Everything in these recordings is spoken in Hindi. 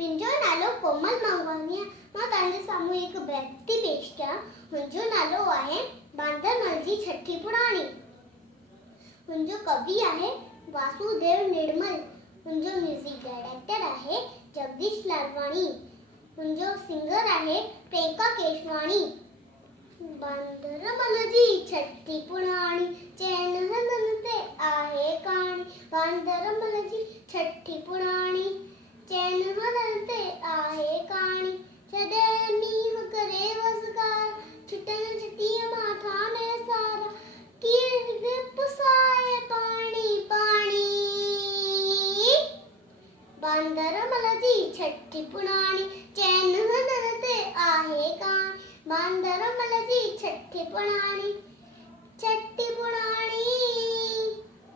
मुंहिंजो नालो कोमल मंगवानी आहे। मां तव्हांजे साम्हूं हिकु बेनती पेश कयां। मुंहिंजो नालो आहे बांदरमल जी छठी पुराणी। मुंहिंजो कवि आहे वासुदेव निर्मल। मुंहिंजो म्यूजिक डायरेक्टर आहे जगदीश लालवाणी। मुंहिंजो सिंगर आहे प्रियंका केशवाणी। बांदरमल जी छठी पुराणी चैन हलन ते आहे कहाणी। बांदरमल जी छठी पुराणी चैन हलन ते आहे कहाणी। जॾहिं मींहुं करे वसगार छुटन छटीअ मां थाने सारा कीअं पुसाए पाणी पाणी। बांदरमल जी छठी पुराणी चैन हलन ते आहे कहाणी। बांदरमल जी छठी पुराणी छठी पुराणी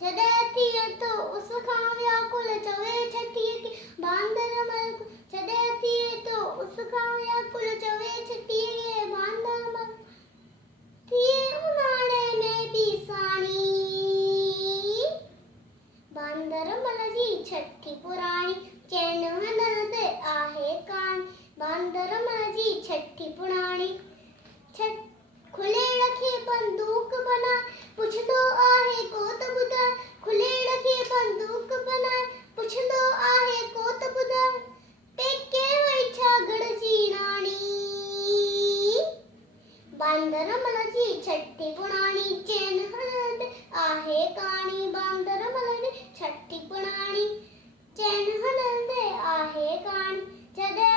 जॾहिं थिए तो उस खां व्याकुल चवे छठीअ खे बांदरमल को। जॾहिं थिए तो उस खां व्याकुल चवे छठीअ खे बांदरमल थिए उन्हाणे में भी साणी। बांदरमल जी छठी पुराणी चैन हलन ते आहे कहाणी। बांदरमल जी छठी पुराणी खुलेड़ खे बंदूक बनाए पुछंदो आहे को त ॿुधाए। खुलेड़ खे बंदूक बनाए पुछंदो आहे को त ॿुधाए। पेके वई छा गड़जी राणी। बांदरमल जी छठी पुराणी चैन हलन ते आहे कहाणी। बांदरमल जी छठी पुराणी चैन हलन ते आहे कहाणी। जॾहिं